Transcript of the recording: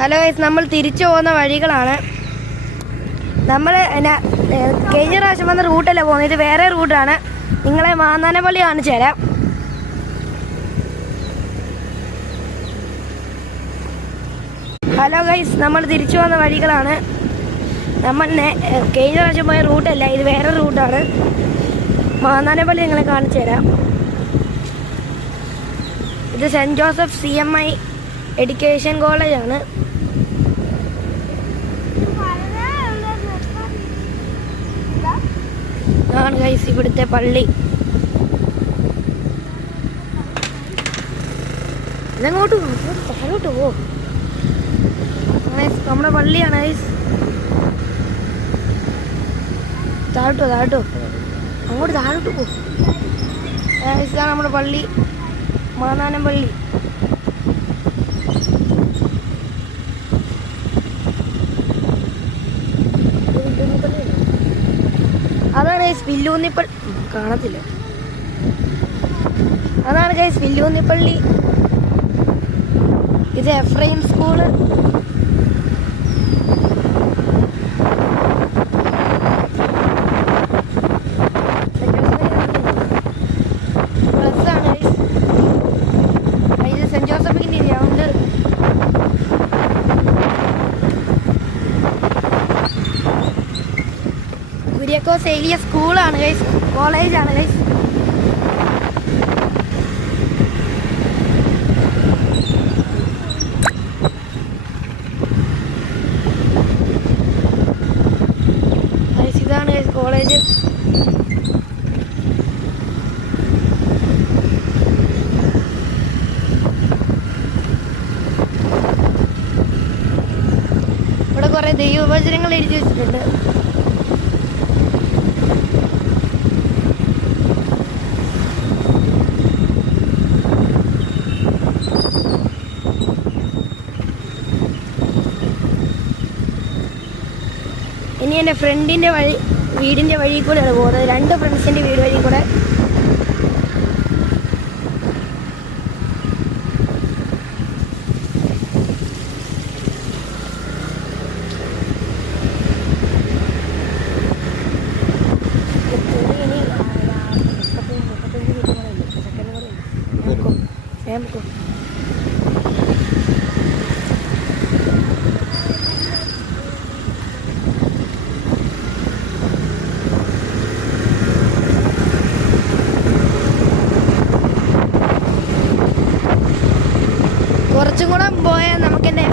Hello guys, നമ്മൾ തിരിച്ചു പോകുന്ന വഴികളാണ്. നമ്മൾ കഴിഞ്ഞ പ്രാവശ്യം വന്ന റൂട്ടല്ല പോകുന്നത്, ഇത് വേറെ റൂട്ടാണ്. നിങ്ങളെ മാന്നാനപ്പള്ളി കാണിച്ചു തരാം. ഹലോ ഗൈസ്, നമ്മൾ തിരിച്ചു പോകുന്ന വഴികളാണ്. നമ്മൾ കഴിഞ്ഞ പ്രാവശ്യം പോയ റൂട്ടല്ല, ഇത് വേറെ റൂട്ടാണ്. മാന്നാനപ്പള്ളി നിങ്ങളെ കാണിച്ചു തരാം. ഇത് സെൻറ്റ് ജോസഫ് CMI എഡ്യൂക്കേഷൻ കോളേജാണ്. ആണ് ഗൈസ് ഇവിടുത്തെ പള്ളി. ഇതങ്ങോട്ട് താഴോട്ട് പോ. നമ്മുടെ പള്ളിയാണ് ഗൈസ്. താഴോട്ടോ അങ്ങോട്ട് താഴോട്ട് പോ. ഇതാണ് നമ്മുടെ പള്ളി, മാന്നാനം പള്ളി. അതാണ് ഗൈസ് വില്ലൂന്നിപ്പള്ളി, കാണത്തില്ല. അതാണ് ഗൈസ് വില്ലൂന്നിപ്പള്ളി. ഇത് എഫ്രൈം സ്കൂള്. ബസ്സാണ് ഗൈസ്. ഇത് സെൻറ്റ് ജോസഫിൻ്റെ ഗ്രൗണ്ട്. കുര്യാക്കോസ് ഏരിയ സ്കൂളാണ് ഗൈസ്, കോളേജാണ് ഗൈസ്. ഇതാണ് ഗൈസ് കോളേജ്. ഇവിടെ കുറെ ദൈവവചനങ്ങൾ എഴുതി വെച്ചിട്ടുണ്ട്. ഇനി എൻ്റെ ഫ്രണ്ടിൻ്റെ വീടിൻ്റെ വഴി കൂടെയാണ് പോകുന്നത്. 2 ഫ്രണ്ട്സിൻ്റെ വീട് വഴി കൂടെ. കുറച്ചും കൂടെ പോയാൽ നമുക്കെന്നെ